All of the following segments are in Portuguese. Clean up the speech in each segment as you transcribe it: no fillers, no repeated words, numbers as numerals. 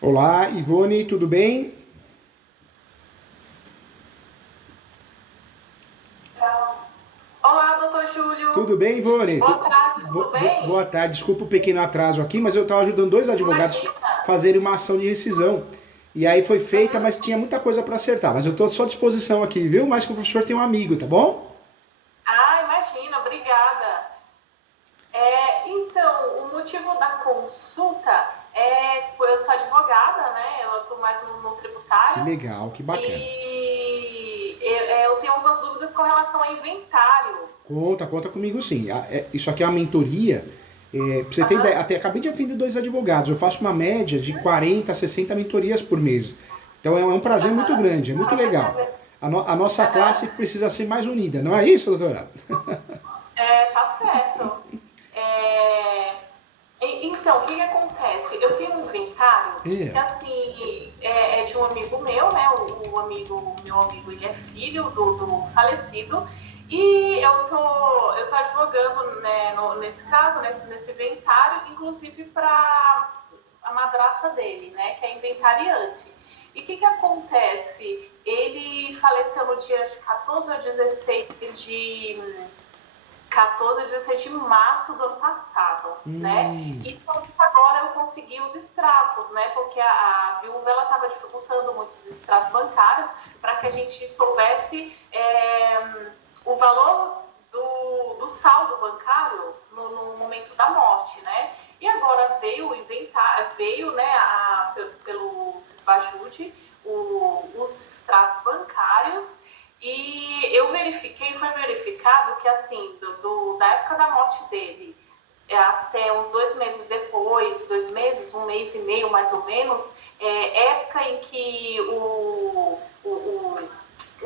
Olá, Ivone, tudo bem? Olá, doutor Júlio. Tudo bem, Ivone? Boa tarde, tudo Boa bem? tarde. Desculpa o pequeno atraso aqui, mas eu estava ajudando dois advogados Imagina. a fazerem uma ação de rescisão. E aí foi feita, Uhum. mas tinha muita coisa para acertar. Mas eu estou à sua disposição aqui, viu? Mais que o professor tem um amigo, tá bom? Ah, imagina, obrigada. Então, o motivo da consulta eu sou advogada, né? Eu estou mais no Que tributário legal, que bacana. e eu tenho algumas dúvidas com relação ao inventário. Conta comigo sim. Isso aqui é uma mentoria. Pra você ter ideia, Aham. até acabei de atender dois advogados. Eu faço uma média de 40 a 60 mentorias por mês. Então é um prazer muito Aham. grande, é muito Ah, legal. percebe? A nossa classe Aham. precisa ser mais unida, não é isso, doutora? Tá certo. É, Então, o que que acontece? Eu tenho um inventário que, É. assim, é de um amigo meu, né? Meu amigo, ele é filho do falecido. E eu tô advogando, né, nesse caso, nesse inventário, inclusive para a madraça dele, né? Que é inventariante. E o que que acontece? Ele faleceu no dia de 14 ou 16 14 ou 16 de março do ano passado, né? Hum, E só que agora eu consegui os extratos, né? Porque a viúva ela estava dificultando muitos extratos bancários para que a gente soubesse o valor do saldo bancário no momento da morte, né? E agora veio o inventário, veio, né, pelo Cisbajude, os extratos bancários e eu verifiquei, foi verificado que, assim, da época da morte dele até uns 2 meses depois, 2 meses, um mês e meio mais ou menos, época em que o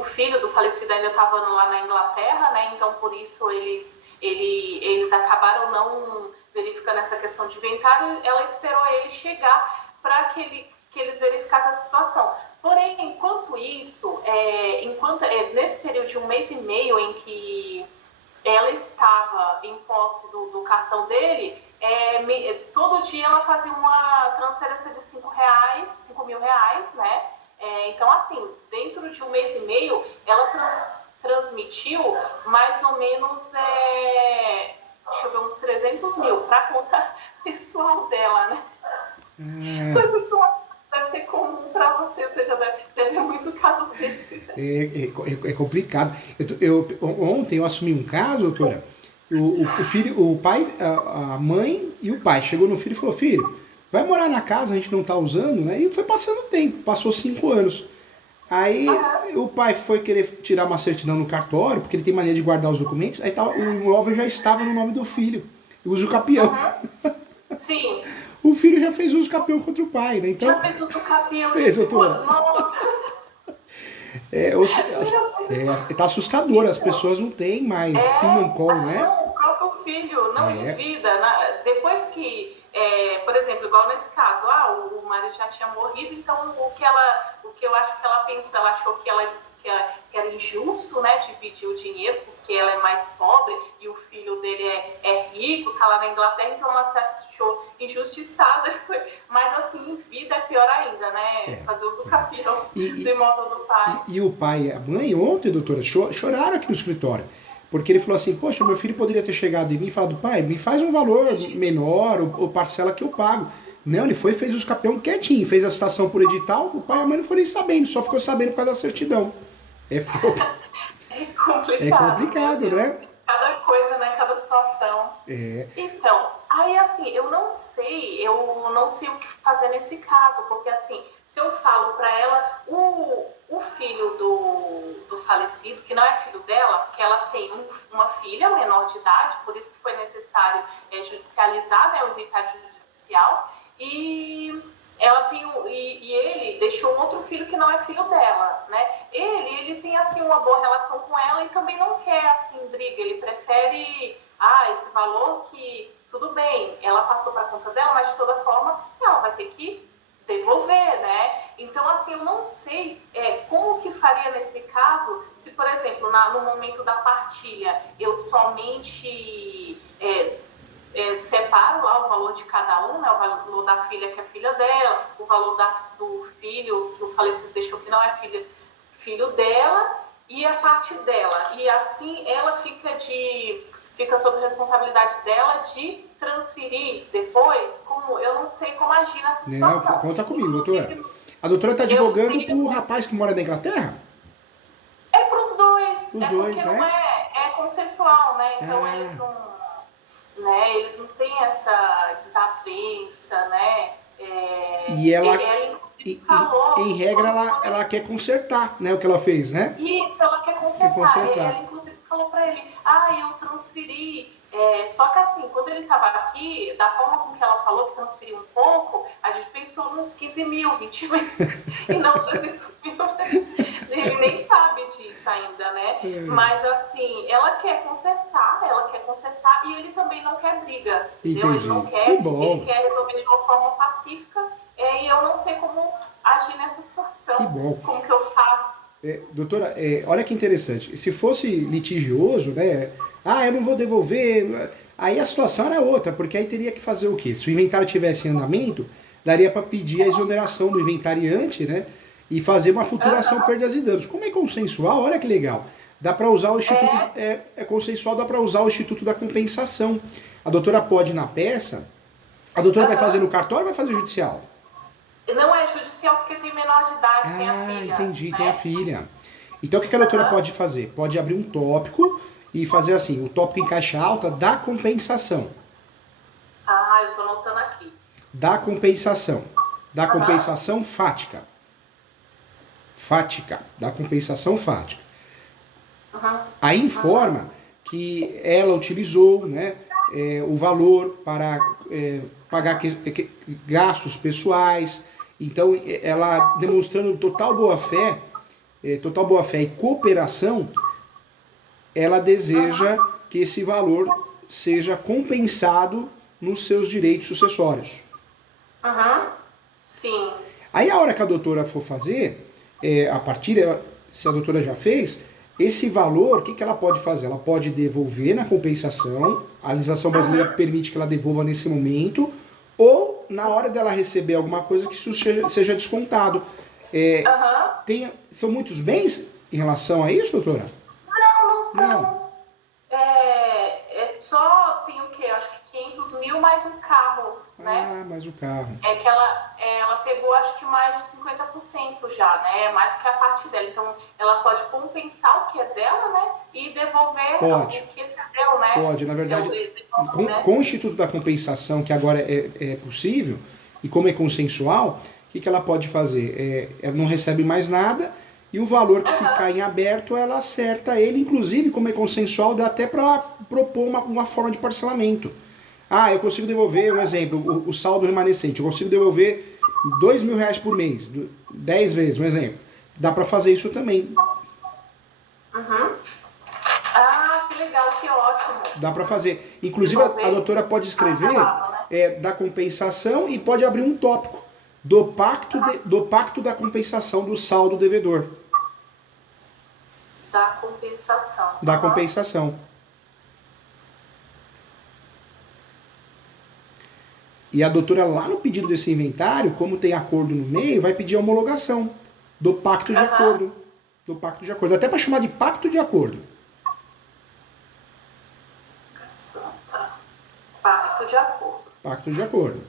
filho do falecido ainda estava lá na Inglaterra, né? Então, por isso, eles acabaram não verificando essa questão de inventário. Ela esperou ele chegar para que eles verificassem a situação. Porém, enquanto isso, nesse período de um mês e meio em que ela estava em posse do cartão dele, todo dia ela fazia uma transferência de R$ 5, R$ 5.000, né? Então, assim, dentro de um mês e meio, ela transmitiu mais ou menos, deixa eu ver, uns 300 mil para a conta pessoal dela, né? ah, Coisa que eu acho que deve ser comum para você, você já deve ver muitos casos desses. é complicado. Ontem eu assumi um caso, doutora. O filho, o pai, a mãe e o pai chegou no filho e falou: Filho, vai morar na casa, a gente não tá usando, né? E foi passando o tempo, passou 5 anos. Aí Aham, o pai foi querer tirar uma certidão no cartório, porque ele tem mania de guardar os documentos, aí tava, o imóvel já estava no nome do filho. Uso capião. aham, sim. O filho já fez uso capião contra o pai, né? Já Então, pensou se o campeão de fez, 5 anos? doutora. Nossa! Tá assustador, as pessoas não têm mais simancol, Assim, né? não, o próprio filho, não, em É, vida, depois que, por exemplo, igual nesse caso, o marido já tinha morrido, então o que eu acho que ela pensou, ela achou que era injusto, né, dividir o dinheiro, porque ela é mais pobre e o filho dele é rico, tá lá na Inglaterra, então ela se achou injustiçada, mas assim, em vida é pior ainda, né, é, fazer uso é. capião E, do e, imóvel do pai. e o pai e a mãe, ontem, doutora, choraram aqui no escritório. Porque ele falou assim, poxa, meu filho poderia ter chegado em mim e falado, pai, me faz um valor menor, ou parcela que eu pago. Não, ele foi e fez os capião quietinho, fez a citação por edital, o pai e a mãe não foram nem sabendo, só ficou sabendo por causa da certidão. É fogo. É É complicado, meu complicado, Deus. né? Cada coisa, né? Cada situação. É, Então, aí assim, eu não sei o que fazer nesse caso, porque assim, se eu falo para ela, o filho do falecido, que não é filho dela, porque ela tem uma filha menor de idade, por isso que foi necessário judicializar, né, o inventário judicial, e ela tem e ele deixou um outro filho que não é filho dela, né? Ele tem assim uma boa relação com ela e também não quer assim briga, ele prefere esse valor que tudo bem, ela passou para a conta dela, mas de toda forma ela vai ter que devolver, né? Então, assim, eu não sei como que faria nesse caso, se, por exemplo, no momento da partilha, eu somente separo lá o valor de cada um, né? O valor da filha, que é filha dela, o valor do filho, que o falecido deixou, que não é filho dela, e a parte dela. E assim ela fica sob responsabilidade dela de transferir depois, como eu não sei como agir nessa situação. Não, conta comigo, doutora. A doutora está advogando pro rapaz que mora na Inglaterra? É pros dois. Os dois, porque né? não é consensual, né? Então eles não têm essa desavença, né? E ela, inclusive, falou... em regra, ela quer consertar, né, o que ela fez, né? Isso, ela quer consertar. Ela, inclusive, falou pra ele, eu transferi. Só que assim, quando ele estava aqui, da forma com que ela falou que transferiu um pouco, a gente pensou nos 15 mil, 20 mil, e não 300 mil. Ele nem sabe disso ainda, né? Mas assim, ela quer consertar, e ele também não quer briga, entendeu? Entendi. Ele não quer, ele quer resolver de uma forma pacífica, e eu não sei como agir nessa situação. Que bom. Como que eu faço? Doutora, olha que interessante. Se fosse litigioso, né? Eu não vou devolver. Aí a situação era outra, porque aí teria que fazer o quê? Se o inventário tivesse em andamento, daria para pedir a exoneração do inventariante, né? E fazer uma futuração perdas e danos. Como é consensual, olha que legal. Dá para usar o instituto. É consensual, dá para usar o instituto da compensação. A doutora pode ir na peça. A doutora vai fazer no cartório ou vai fazer judicial? Não é judicial porque tem menor de idade, tem a filha. Entendi, né? tem a filha. Então o que a doutora pode fazer? Pode abrir um tópico e fazer assim, o tópico em caixa alta da compensação. Eu tô anotando aqui. Da compensação. Da compensação fática. Da compensação fática. Aí informa que ela utilizou, né, o valor para pagar gastos pessoais. Então, ela demonstrando total boa-fé e cooperação, ela deseja que esse valor seja compensado nos seus direitos sucessórios. Sim. Aí a hora que a doutora for fazer, se a doutora já fez, esse valor, o que ela pode fazer? Ela pode devolver na compensação, a legislação brasileira permite que ela devolva nesse momento, ou na hora dela receber alguma coisa que isso seja descontado. São muitos bens em relação a isso, doutora? Não são. Só tem o quê? Acho que 500 mil mais um carro, né? Mais o carro. É que ela pegou, acho que mais de 50% já, né? Mais que a parte dela. Então, ela pode compensar o que é dela, né? E devolver o que excedeu, né? Pode, na verdade, com o Instituto da Compensação, que agora é possível, e como é consensual, o que ela pode fazer? Ela não recebe mais nada, e o valor que ficar em aberto, ela acerta ele, inclusive, como é consensual, dá até para propor uma forma de parcelamento. Eu consigo devolver, um exemplo, o saldo remanescente, eu consigo devolver R$2.000 por mês, 10 vezes, um exemplo. Dá para fazer isso também. Que legal, que ótimo. Dá para fazer. Inclusive, a doutora pode escrever da compensação e pode abrir um tópico do pacto da compensação do saldo devedor. Da compensação. Da compensação. E a doutora, lá no pedido desse inventário, como tem acordo no meio, vai pedir a homologação do pacto de acordo. Do pacto de acordo. Até para chamar de pacto de acordo. Pacto de acordo. Pacto de acordo.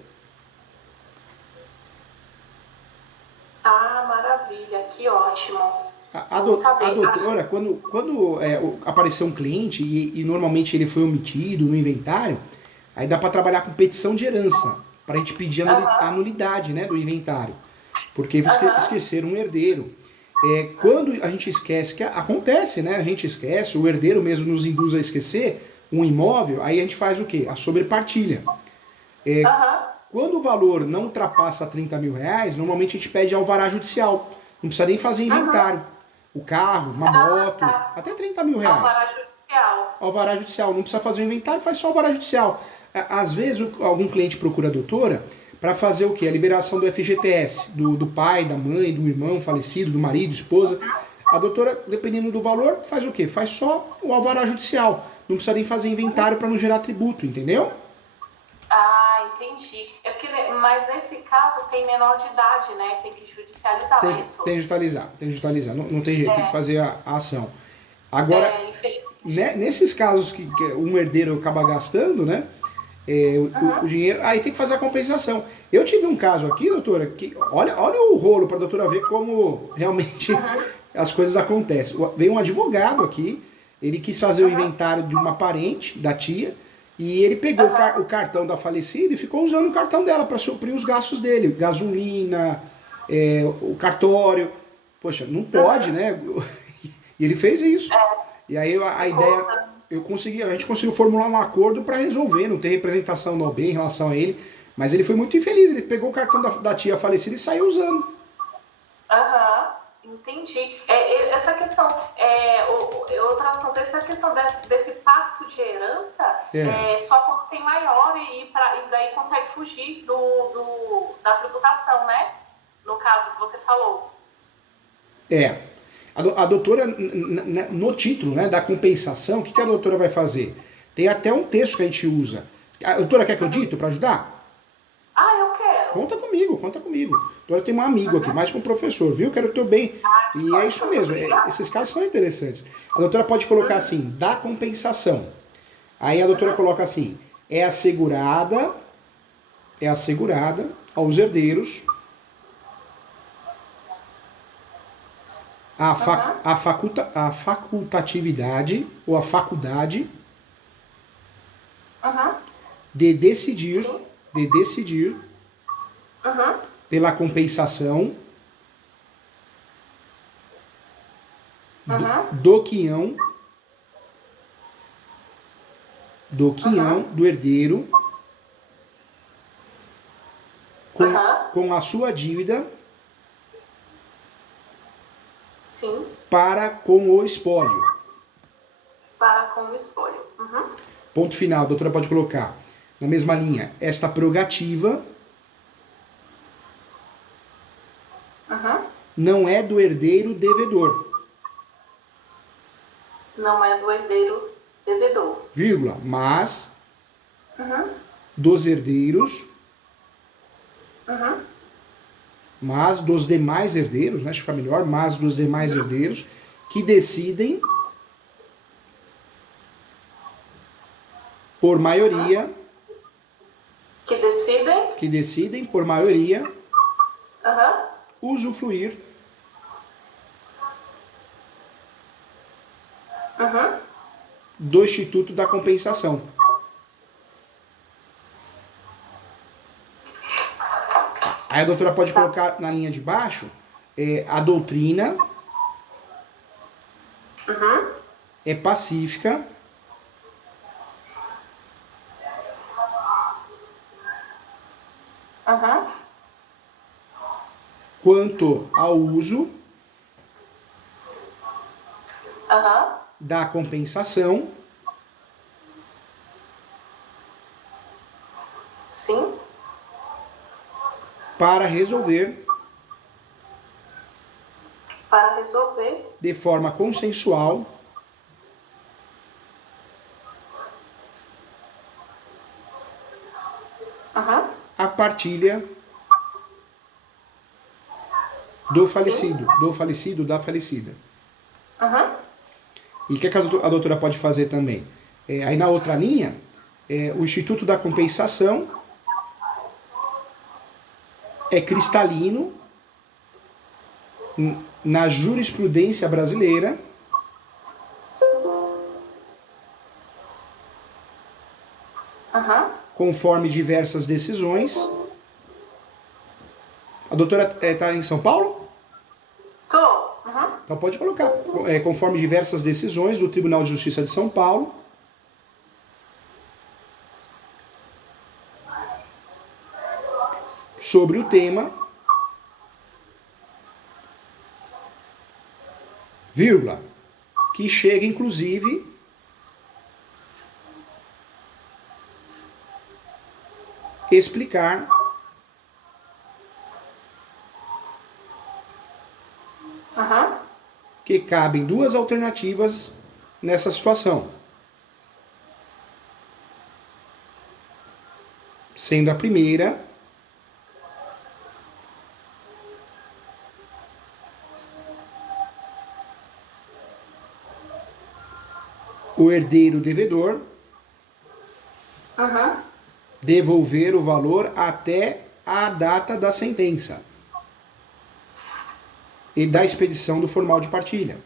Maravilha, que ótimo. A doutora, quando apareceu um cliente e normalmente ele foi omitido no inventário, aí dá para trabalhar com petição de herança, para a gente pedir a nulidade, né, do inventário, porque esqueceram um herdeiro. Quando a gente esquece, que acontece, né, a gente esquece, o herdeiro mesmo nos induz a esquecer um imóvel, aí a gente faz o quê? A sobrepartilha. Quando o valor não ultrapassa R$30.000, normalmente a gente pede alvará judicial. Não precisa nem fazer inventário. O carro, uma moto, até R$30.000. Alvará judicial. Alvará judicial. Não precisa fazer o inventário, faz só alvará judicial. Às vezes algum cliente procura a doutora para fazer o quê? A liberação do FGTS, do pai, da mãe, do irmão falecido, do marido, esposa. A doutora, dependendo do valor, faz o quê? Faz só o alvará judicial. Não precisa nem fazer inventário para não gerar tributo, entendeu? entendi. É porque, mas nesse caso tem menor de idade, né? Tem que judicializar isso. Tem que judicializar. Não tem jeito, tem que fazer a ação. Agora, Infelizmente. nesses casos que um herdeiro acaba gastando, né? O dinheiro, aí tem que fazer a compensação. Eu tive um caso aqui, doutora, que olha o rolo para a doutora ver como realmente as coisas acontecem. Veio um advogado aqui, ele quis fazer o inventário de uma parente da tia, e ele pegou o cartão da falecida e ficou usando o cartão dela para suprir os gastos dele, gasolina, o cartório. Poxa, não pode, né? E ele fez isso. E aí a ideia, a gente conseguiu formular um acordo para resolver, não ter representação no OB em relação a ele, mas ele foi muito infeliz, ele pegou o cartão da tia falecida e saiu usando. Entendi. Essa questão, outro assunto, essa questão desse pacto de herança, só quando tem maior e isso daí consegue fugir da tributação, né? No caso que você falou. A doutora, no título, né, da compensação, o que a doutora vai fazer? Tem até um texto que a gente usa. A doutora quer que eu dito para ajudar? Eu quero. Conta comigo. A doutora tem um amigo aqui, mais que um professor, viu? Quero o teu bem. E é isso mesmo, esses casos são interessantes. A doutora pode colocar assim, da compensação. Aí a doutora coloca assim, é assegurada aos herdeiros a facultatividade ou a faculdade de decidir pela compensação do quinhão do herdeiro com a sua dívida para com o espólio. Ponto final, a doutora pode colocar na mesma linha. Esta prerrogativa não é do herdeiro devedor. Não é do herdeiro devedor. Vírgula, mas dos herdeiros, mas dos demais herdeiros, né, acho que fica melhor, mas dos demais herdeiros que decidem por maioria, que decidem por maioria usufruir do Instituto da Compensação. Aí a doutora pode colocar na linha de baixo a doutrina é pacífica quanto ao uso da compensação para resolver de forma consensual a partilha do falecido, da falecida. E o que a doutora pode fazer também? Aí na outra linha, o Instituto da Compensação é cristalino na jurisprudência brasileira conforme diversas decisões. A doutora está em São Paulo? Tô. Então pode colocar. Conforme diversas decisões do Tribunal de Justiça de São Paulo. Sobre o tema, vírgula, que chega inclusive explicar que cabem duas alternativas nessa situação. sendo a primeira o herdeiro devedor devolver o valor até a data da sentença e da expedição do formal de partilha.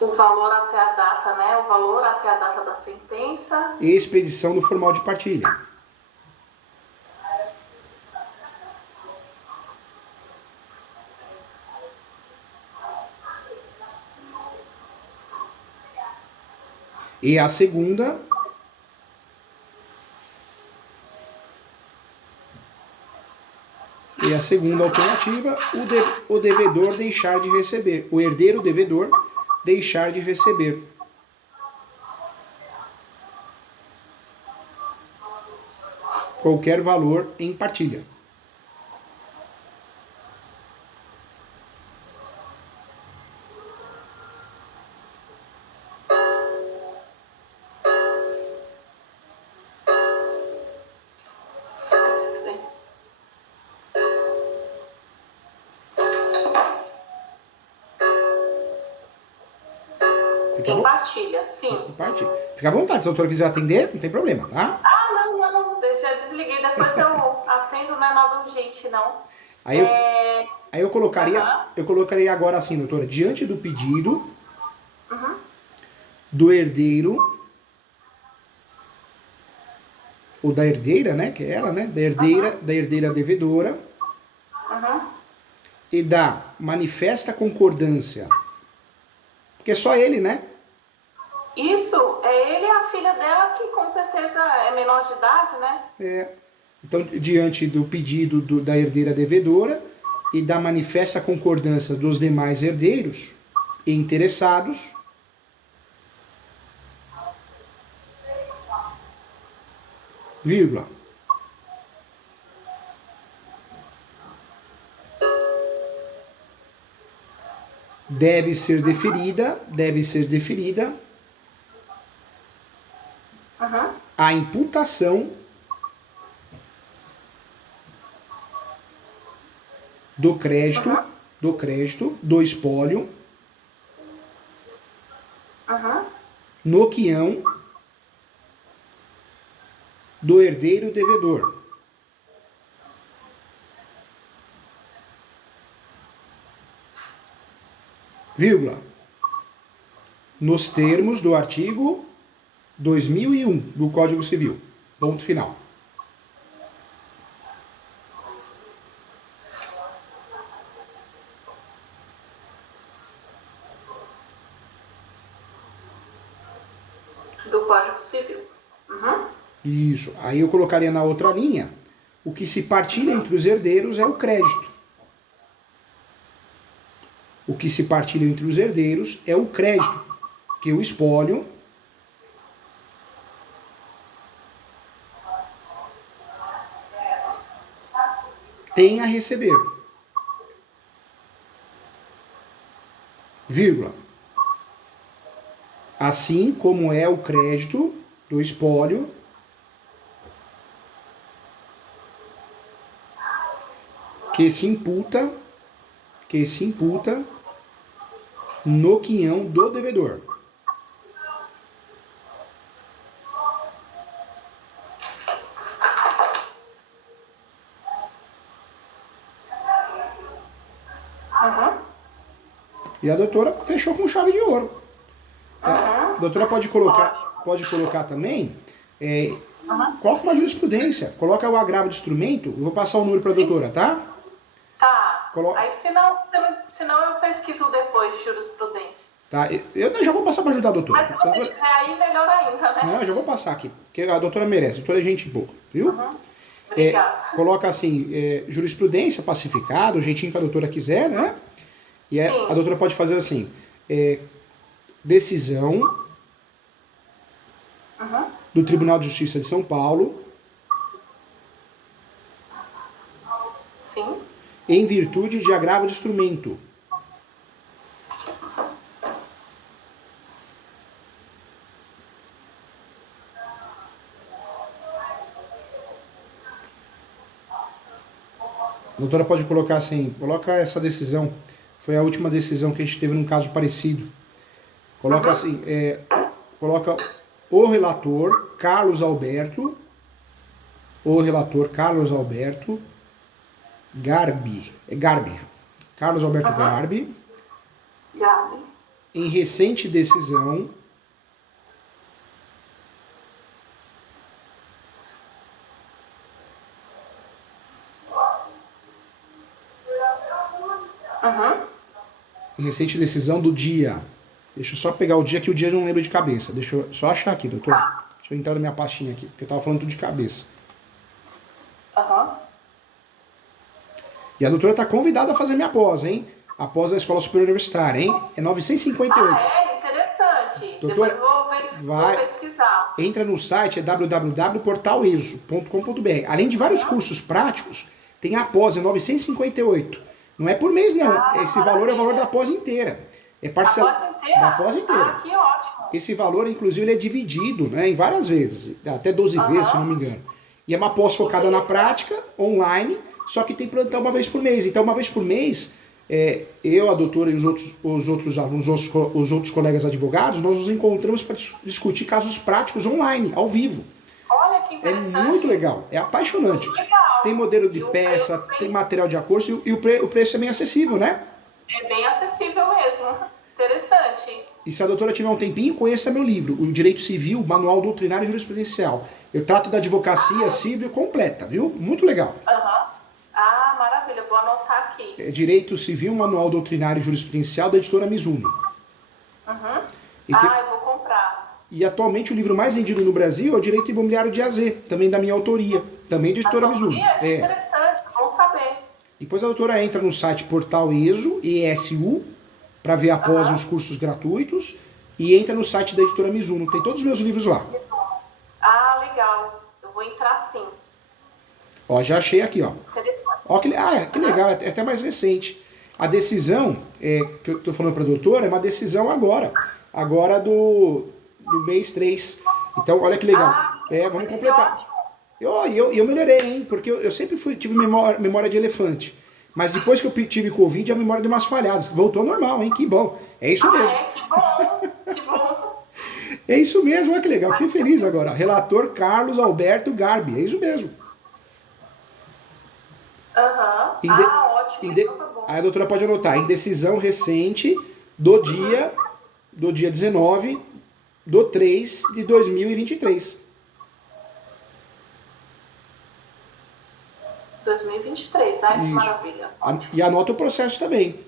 O valor até a data, né? O valor até a data da sentença. E expedição do formal de partilha. E a segunda alternativa, o devedor deixar de receber. O herdeiro devedor deixar de receber. Qualquer valor em partilha. Em partilha, sim. Em partilha. Fica à vontade, se a doutora quiser atender, não tem problema, tá? Não, já desliguei, depois eu atendo, não é nada urgente, não. Aí eu colocaria agora assim, doutora, diante do pedido do herdeiro, ou da herdeira, né, que é ela, né, da herdeira devedora, e da manifesta concordância, porque é só ele, né? Isso, é ele e a filha dela, que com certeza é menor de idade, né? Então, diante do pedido da herdeira devedora e da manifesta concordância dos demais herdeiros e interessados, vírgula, deve ser deferida a imputação do crédito, do espólio, no quião do herdeiro devedor. Vírgula. Nos termos do artigo 2001 do Código Civil. Ponto final. Do Código Civil. Isso. Aí eu colocaria na outra linha, o que se partilha entre os herdeiros é o crédito. O que se partilha entre os herdeiros é o crédito, que o espólio tem a receber. Vírgula. Assim como é o crédito do espólio que se imputa no quião do devedor. E a doutora fechou com chave de ouro. A doutora pode colocar também, coloca uma jurisprudência, coloca o agravo de instrumento, eu vou passar o número para a doutora, tá? Tá. Aí senão eu pesquiso depois de jurisprudência. Tá, eu já vou passar para ajudar a doutora. Mas se você tiver aí, melhor ainda, né? Não, eu já vou passar aqui, porque a doutora merece, a doutora é gente boa, viu? Obrigada. Coloca assim, jurisprudência pacificada, o jeitinho que a doutora quiser, né? E a doutora pode fazer assim, decisão do Tribunal de Justiça de São Paulo, sim, em virtude de agravo de instrumento. A doutora pode colocar assim, coloca essa decisão, foi a última decisão que a gente teve num caso parecido. Coloca Uhum. assim, coloca o relator Carlos Alberto, Garbi, Garbi, Carlos Alberto Uhum. Garbi, Gabi. em recente decisão, Uhum. do dia. Deixa eu só pegar o dia, que o dia eu não lembro de cabeça. Deixa eu só achar aqui, doutor. Tá. Deixa eu entrar na minha pastinha aqui, porque eu tava falando tudo de cabeça. Uhum. E a doutora tá convidada a fazer minha pós, hein? A pós da Escola Superior Universitária, hein? É Ah, 958. é? Interessante. Depois Doutora, vou vai, pesquisar. entra no site, é www.portaleso.com.br. Além de vários Uhum. cursos práticos, tem a pós, é 958. Não é por mês, não. Ah, Esse valor é o valor da maravilha. pós inteira. É A parcela pós da inteira? pós inteira. Ah, que ótimo. Esse valor, inclusive, ele é dividido, né, em várias vezes, até 12 vezes, se não me Aham. engano. E é uma pós focada na Interessante. prática, online, só que tem plantão uma vez por mês. Então, uma vez por mês, eu, a doutora e os outros alunos, os outros colegas advogados, nós nos encontramos para discutir casos práticos online, ao vivo. Olha que É muito interessante. legal, é apaixonante. Muito Tem legal. modelo de E o peça, preço tem material de acordo e o preço é bem acessível, né? é bem acessível mesmo. Interessante. E se a doutora tiver um tempinho, conheça meu livro, O Direito Civil, Manual Doutrinário e Jurisprudencial. Eu trato da advocacia civil completa, viu? Muito legal. Aham. Ah, maravilha. Vou anotar aqui. É Direito Civil, Manual Doutrinário e Jurisprudencial, da editora Mizuno. Uhum. E, Ah, eu vou comprar. e atualmente o livro mais vendido no Brasil é o Direito Imobiliário de AZ, também da minha autoria, também da A editora Mizuno. autoria? Que interessante. Bom saber. Depois a doutora entra no site Portal ESU, ESU, para ver após os Aham. cursos gratuitos, e entra no site da editora Mizuno. Tem todos os meus livros lá. Ah, legal. Eu vou entrar sim. Ó, já achei aqui, ó. Interessante. Ó, que Aham. legal, é até mais recente. A decisão que eu estou falando para a doutora é uma decisão agora do mês 3. Então, olha que legal. Ah, Vamos vai ser completar. ótimo. Eu melhorei, hein? Porque eu sempre tive memória de elefante. Mas depois que eu tive Covid, a memória deu umas falhadas. Voltou ao normal, hein? Que bom. É isso Ah, mesmo. é? Que bom. Que bom. É isso mesmo, olha que legal. Fiquei feliz agora. Relator Carlos Alberto Garbi. É isso mesmo. Aham. Inde- Ah, ótimo. inde- Então tá bom. Aí a doutora pode anotar. Em decisão recente do dia 19 do 3 de 2023. 2023. Ai, que Isso. maravilha. Ótimo. E anota o processo também.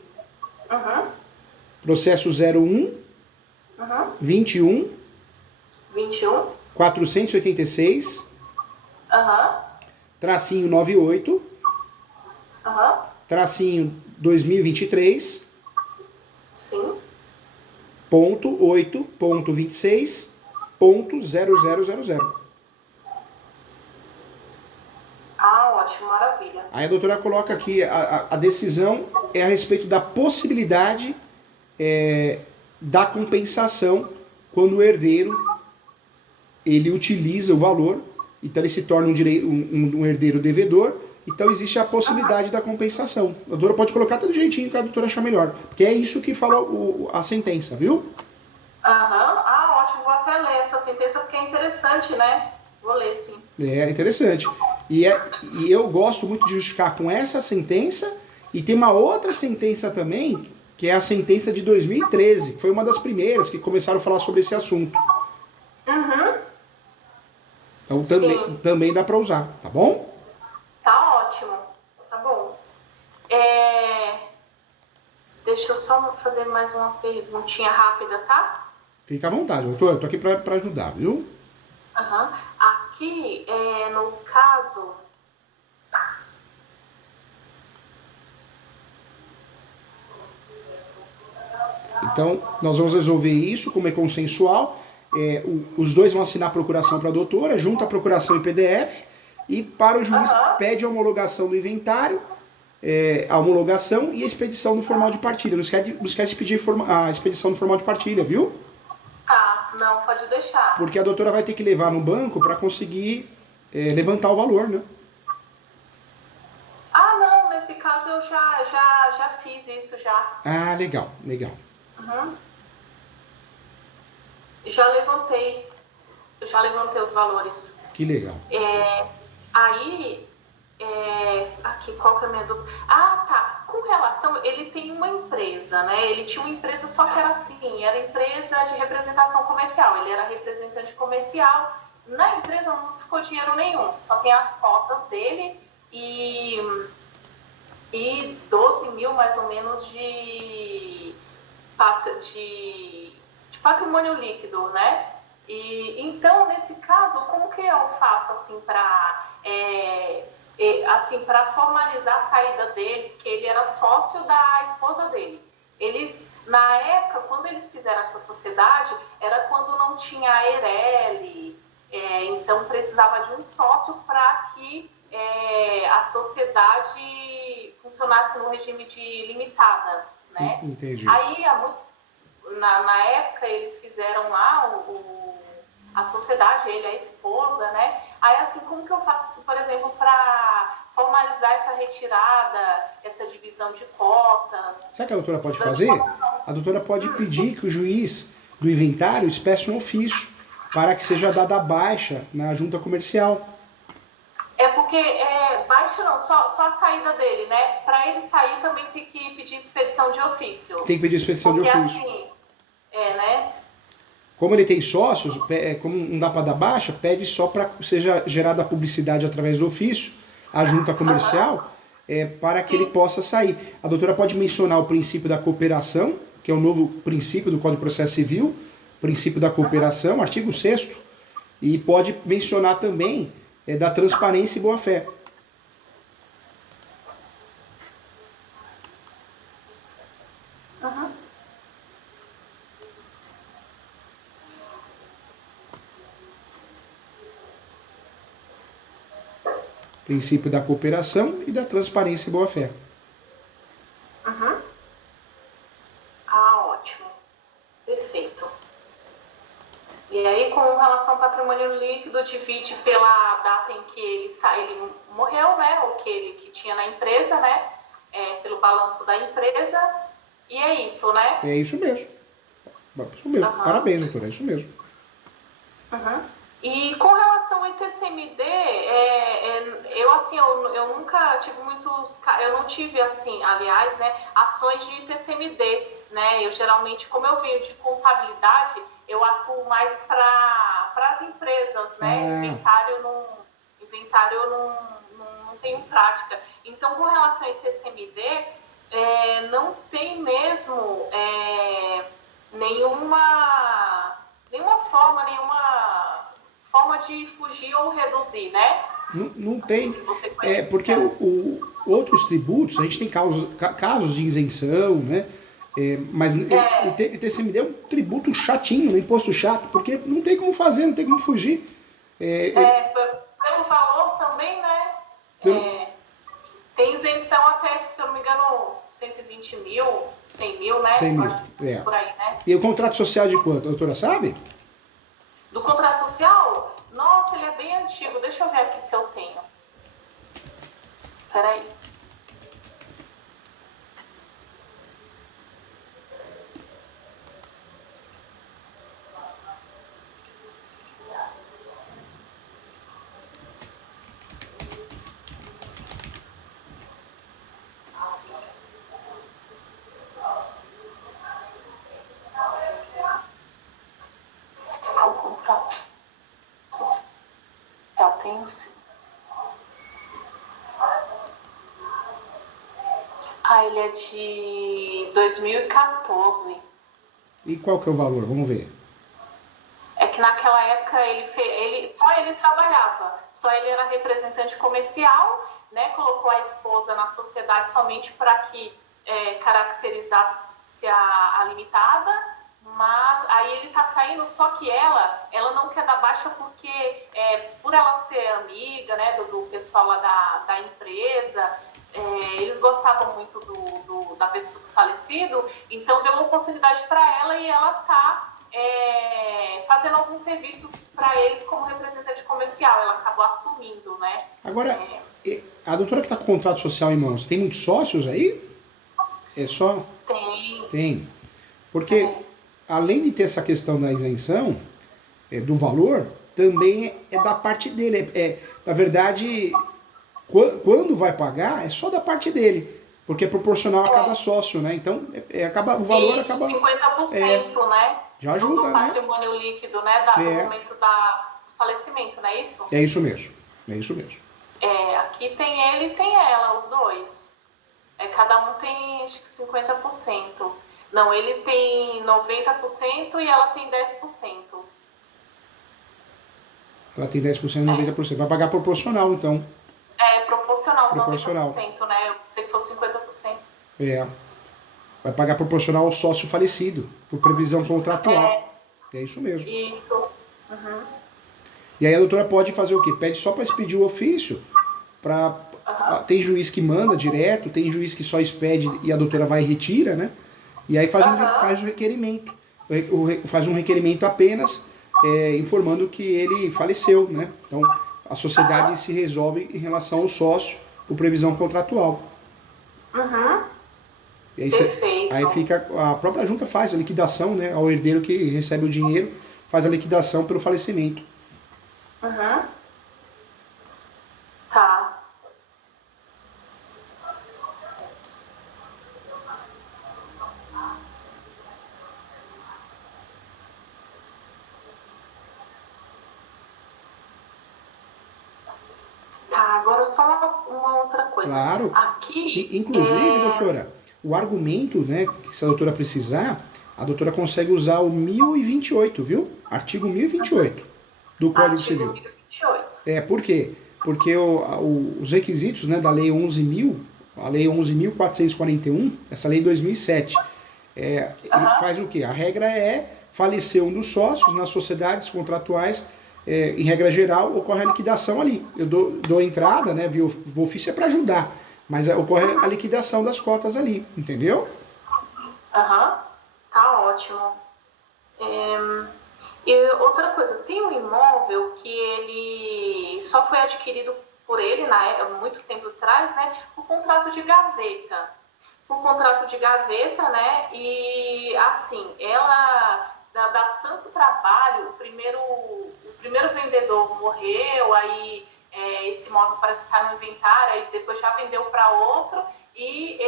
Uhum. Processo 01 Uhum. 21 21. 486 Aham. tracinho 98 Aham. tracinho 2023 Sim. ponto 8.26 ponto 0000. Ah, ótimo. Maravilha. Aí a doutora coloca aqui, a decisão é a respeito da possibilidade da compensação quando o herdeiro ele utiliza o valor, então ele se torna um herdeiro devedor, então existe a possibilidade da compensação. A doutora pode colocar todo jeitinho que a doutora achar melhor, porque é isso que fala a sentença, viu? Aham. Ah, ótimo. Vou até ler essa sentença porque é interessante, né? Vou ler, sim. É interessante. E eu gosto muito de justificar com essa sentença, e tem uma outra sentença também, que é a sentença de 2013, que foi uma das primeiras que começaram a falar sobre esse assunto. Uhum. Então Sim. também dá para usar, tá bom? Tá ótimo. Tá bom. Deixa eu só fazer mais uma perguntinha rápida, tá? Fica à vontade, doutor, eu tô aqui para ajudar, viu? Aham. Aqui, no caso. Então, nós vamos resolver isso, como é consensual. Os dois vão assinar a procuração para a doutora, junta a procuração em PDF, e para o juiz Aham. pede a homologação do inventário, a homologação e a expedição no formal de partilha. Não esquece de pedir a expedição no formal de partilha, viu? Tá, não, pode deixar. Porque a doutora vai ter que levar no banco para conseguir levantar o valor, né? Ah, não, nesse eu já fiz isso já. Ah, legal, legal. Uhum. Já levantei os valores. Que legal. Aí, aqui, qual que é a minha dúvida? Ah, tá. Com relação, ele tem uma empresa, né? Ele tinha uma empresa, só que era assim, era empresa de representação comercial. Ele era representante comercial. Na empresa não ficou dinheiro nenhum, só tem as cotas dele e 12 mil, mais ou menos, de patrimônio líquido, né? E então, nesse caso, como que eu faço assim para formalizar a saída dele, que ele era sócio da esposa dele? Eles, na época, quando eles fizeram essa sociedade, era quando não tinha a Eireli, então precisava de um sócio para que a sociedade funcionasse no regime de limitada, né? Entendi. Aí, na época, eles fizeram lá a sociedade, ele, a esposa, né? Aí, assim, como que eu faço, assim, por exemplo, para formalizar essa retirada, essa divisão de cotas? Sabe o que a doutora pode fazer? A doutora pode pedir que o juiz do inventário espécie um ofício para que seja dada baixa na junta comercial. É porque, baixa não, só a saída dele, né? Para ele sair também tem que pedir expedição de ofício. Tem que pedir expedição de ofício. Assim, né? Como ele tem sócios, como não dá para dar baixa, pede só para que seja gerada a publicidade através do ofício, a junta comercial, para que ele possa sair. A doutora pode mencionar o princípio da cooperação, que é o novo princípio do Código de Processo Civil, princípio da cooperação, artigo 6º, e pode mencionar também da transparência e boa-fé. Uhum. Princípio da cooperação e da transparência e boa-fé. Uhum. Ah, ótimo. Perfeito. E aí, com relação ao patrimônio líquido, divide pela data em que ele morreu, né? Ou que tinha na empresa, né? Pelo balanço da empresa. E é isso, né? É isso mesmo. Isso mesmo. Uhum. Parabéns, doutora. É isso mesmo. Uhum. E com relação ao ITCMD, eu nunca tive eu não tive assim, aliás, né, ações de ITCMD, né? Eu geralmente, como eu venho de contabilidade, eu atuo mais para as empresas, né? Inventário eu não tenho prática. Então, com relação ao ITCMD, não tem mesmo nenhuma forma de fugir ou reduzir, né? Não tem. Porque outros tributos, a gente tem casos de isenção, né? Mas o ITCMD é um tributo chatinho, um imposto chato, porque não tem como fazer, não tem como fugir. Pelo valor também, né? Tem isenção até, se eu não me engano, 120 mil, 100 mil, né? 100 mil, por aí, né? E o contrato social de quanto? A doutora sabe? Do contrato social? Nossa, ele é bem antigo. Deixa eu ver aqui se eu tenho. Peraí. O contrato social tenho sim. Ele é de 2014. E qual que é o valor? Vamos ver. É que naquela época só ele trabalhava, só ele era representante comercial, né? Colocou a esposa na sociedade somente para que caracterizasse a limitada, mas aí ele tá saindo, só que ela não quer dar baixa porque por ela ser amiga, né, do pessoal lá da empresa, eles gostavam muito da pessoa do falecido, então deu uma oportunidade para ela e ela tá fazendo alguns serviços para eles como representante comercial. Ela acabou assumindo, né? Agora, a doutora que está com contrato social em mãos, tem muitos sócios aí? É só? Tem. Tem. Porque, além de ter essa questão da isenção, do valor, também é da parte dele. Na verdade, quando vai pagar, é só da parte dele. Porque é proporcional a cada sócio, né? Então, o valor Isso, acaba... 50%, né? Já ajuda, do né? patrimônio líquido, né? Do momento do falecimento, não é isso? É isso mesmo. É isso mesmo. Aqui tem ele e tem ela, os dois. Cada um tem, acho que 50%. Não, ele tem 90% e ela tem 10%. Ela tem 10% e 90%. Vai pagar proporcional, então. Proporcional, os Proporcional. 90%, né? Eu pensei que fosse 50%. Vai pagar proporcional ao sócio falecido, por previsão contratual. É isso mesmo. Isso. Uhum. E aí a doutora pode fazer o quê? Pede só para expedir o ofício. Tem juiz que manda direto, tem juiz que só expede e a doutora vai e retira, né? E aí faz um requerimento. Faz um requerimento apenas informando que ele faleceu, né? Então a sociedade se resolve em relação ao sócio por previsão contratual. E aí, Perfeito. Aí fica, a própria junta faz a liquidação, né? Ao herdeiro que recebe o dinheiro, faz a liquidação pelo falecimento. Tá. Agora só uma outra coisa. Claro. Aqui, inclusive, doutora, o argumento, né, que se a doutora precisar, a doutora consegue usar o 1028, viu? Artigo 1028 do Código Civil. 1028. Por quê? Porque os requisitos, né, da Lei 11.000, a Lei 11.441, essa lei de 2007, faz o quê? A regra é falecer um dos sócios nas sociedades contratuais. Em regra geral, ocorre a liquidação ali. Eu dou entrada, né? O ofício é para ajudar, mas ocorre a liquidação das cotas ali, entendeu? Tá ótimo. E outra coisa, tem um imóvel que ele só foi adquirido por ele muito tempo atrás, né? O contrato de gaveta. O contrato de gaveta, né? E assim, ela dá tanto trabalho. O primeiro vendedor morreu, aí esse imóvel parece estar no inventário, aí depois já vendeu para outro, e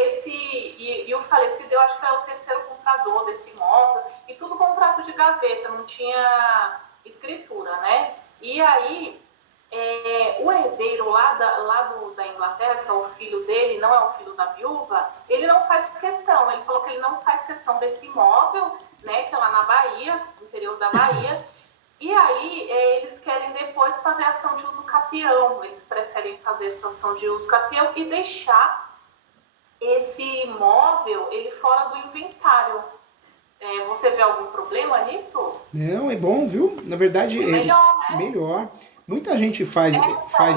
o falecido, eu acho que é o terceiro comprador desse imóvel, e tudo contrato de gaveta, não tinha escritura, né? E aí o herdeiro lá da Inglaterra, que é o filho dele, não é o filho da viúva, ele não faz questão, ele falou que ele não faz questão desse imóvel, né, que é lá na Bahia, no interior da Bahia, e aí eles querem depois fazer ação de uso capião, eles preferem fazer essa ação de uso capião e deixar esse imóvel ele fora do inventário. Você vê algum problema nisso? Não, é bom, viu? Na verdade, melhor, né? Melhor. Muita gente faz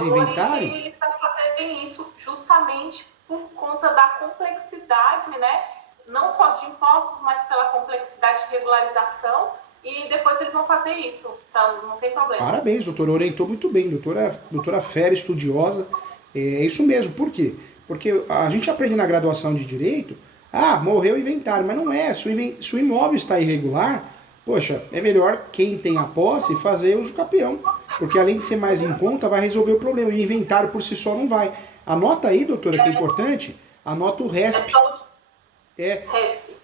inventário. Ele está fazendo isso justamente por conta da complexidade, né? Não só de impostos, mas pela complexidade de regularização. E depois eles vão fazer isso, então não tem problema. Parabéns, doutora, orientou muito bem. Doutora fera, estudiosa. É isso mesmo. Por quê? Porque a gente aprende na graduação de Direito, morreu o inventário, mas não é. Se o imóvel está irregular, poxa, é melhor quem tem a posse fazer uso capião. Porque além de ser mais em conta, vai resolver o problema. O inventário por si só não vai. Anota aí, doutora, que é importante, anota o RESP.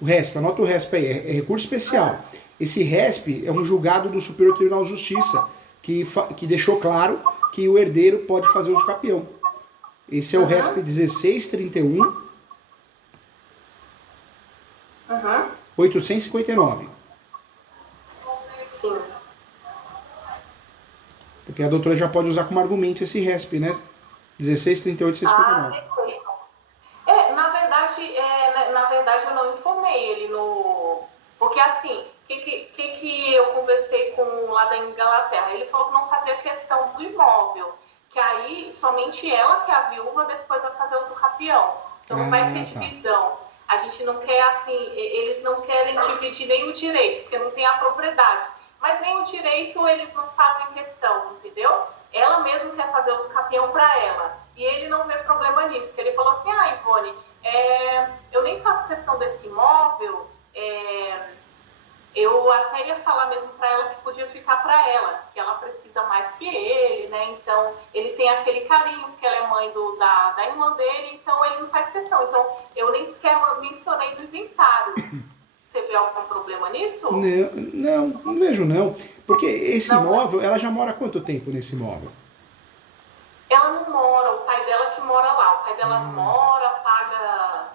O RESP, anota o RESP aí, é recurso especial. Esse RESP é um julgado do Superior Tribunal de Justiça, que deixou claro que o herdeiro pode fazer uso capião. Esse é o RESP 1631 859. Sim. Porque a doutora já pode usar como argumento esse RESP, né? 1638 659. Na verdade eu não informei ele no... Porque assim, que eu conversei com lá da Inglaterra? Ele falou que não fazia questão do imóvel, que aí somente ela, que é a viúva, depois vai fazer uso capião. Então não vai ter divisão. A gente não quer, assim, eles não querem dividir nem o direito, porque não tem a propriedade. Mas nem o direito eles não fazem questão, entendeu? Ela mesmo quer fazer os capião para ela. E ele não vê problema nisso, porque ele falou assim, Ivone, eu nem faço questão desse imóvel, eu até ia falar mesmo para ela que podia ficar para ela, que ela precisa mais que ele, né? Então, ele tem aquele carinho, porque ela é mãe da irmã dele, então ele não faz questão. Então, eu nem sequer mencionei no inventário. Você vê algum problema nisso? Não vejo não. Porque esse Não, imóvel, ela já mora há quanto tempo nesse imóvel? ela não mora, o pai dela que mora lá. O pai dela não mora,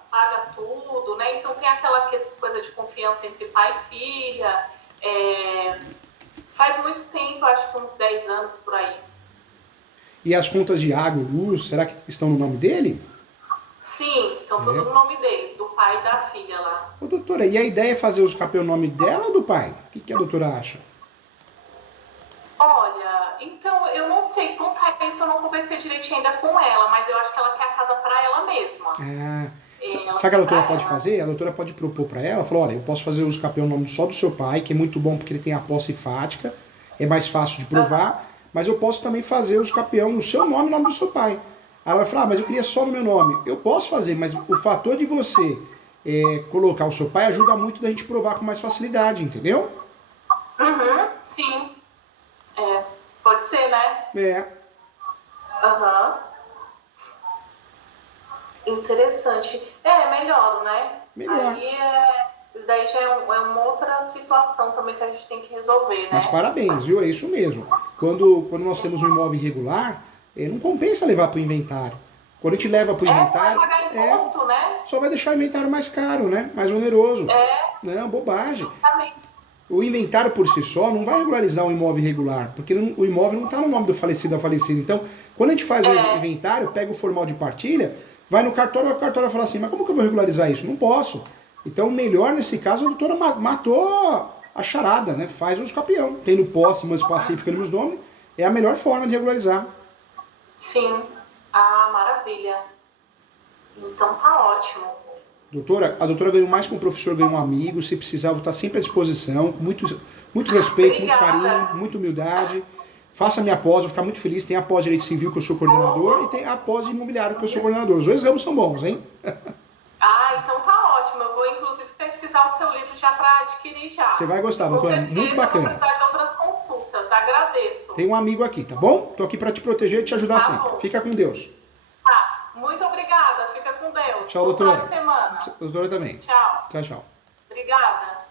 paga tudo, né? Então tem aquela coisa de confiança entre pai e filha. Faz muito tempo, acho que uns 10 anos por aí. E as contas de água e luz, será que estão no nome dele? Sim, então tudo no nome deles, do pai e da filha lá. Ô, doutora, e a ideia é fazer os capel no nome dela ou do pai? O que a doutora acha? Olha, então eu não sei quanto a isso, eu não conversei direitinho ainda com ela, mas eu acho que ela quer a casa para ela mesma. Sabe o que a doutora pode fazer? A doutora pode propor para ela, falar, olha, eu posso fazer os capel no nome só do seu pai, que é muito bom porque ele tem a posse fática, é mais fácil de provar, mas eu posso também fazer os capião no seu nome e no nome do seu pai. Ela vai falar, mas eu queria só no meu nome. Eu posso fazer, mas o fator de você colocar o seu pai ajuda muito da gente provar com mais facilidade, entendeu? Uhum, sim. Pode ser, né? Aham. Interessante. Melhor, né? Melhor. Aí isso daí já é uma outra situação também que a gente tem que resolver, né? Mas parabéns, viu? É isso mesmo. Quando nós temos um imóvel irregular, não compensa levar para o inventário. Quando a gente leva para o inventário, só vai pagar imposto, né? só vai deixar o inventário mais caro, né? Mais oneroso. Não, bobagem. Exatamente. O inventário por si só não vai regularizar um imóvel irregular, porque o imóvel não está no nome do falecido ou falecida. Então, quando a gente faz o inventário, pega o formal de partilha, vai no cartório, o cartório vai falar assim, mas como que eu vou regularizar isso? Não posso. Então, melhor nesse caso, a doutora matou a charada, né? Faz os capião. Tendo posse, mas pacífica nos nomes, é a melhor forma de regularizar. Sim. Ah, maravilha. Então tá ótimo. Doutora, a doutora ganhou mais que um professor, ganhou um amigo. Se precisar, vou estar sempre à disposição, com muito respeito, muito carinho, muita humildade. Faça minha pós, vou ficar muito feliz. Tem a pós de Direito Civil, que eu sou coordenador, e tem a pós de Imobiliário, que eu sou coordenador. Os dois ramos são bons, hein? Então tá ótimo. Eu vou, inclusive, pesquisar o seu livro já para adquirir já. Você vai gostar, doutora. Muito bacana. Vou precisar de outras consultas. Agradeço. Tem um amigo aqui, tá bom? Tô aqui para te proteger e te ajudar sempre. Bom. Fica com Deus. Muito obrigada. Fica com Deus. Tchau, doutora. Boa semana. Doutora também. Tchau. Tchau, tchau. Obrigada.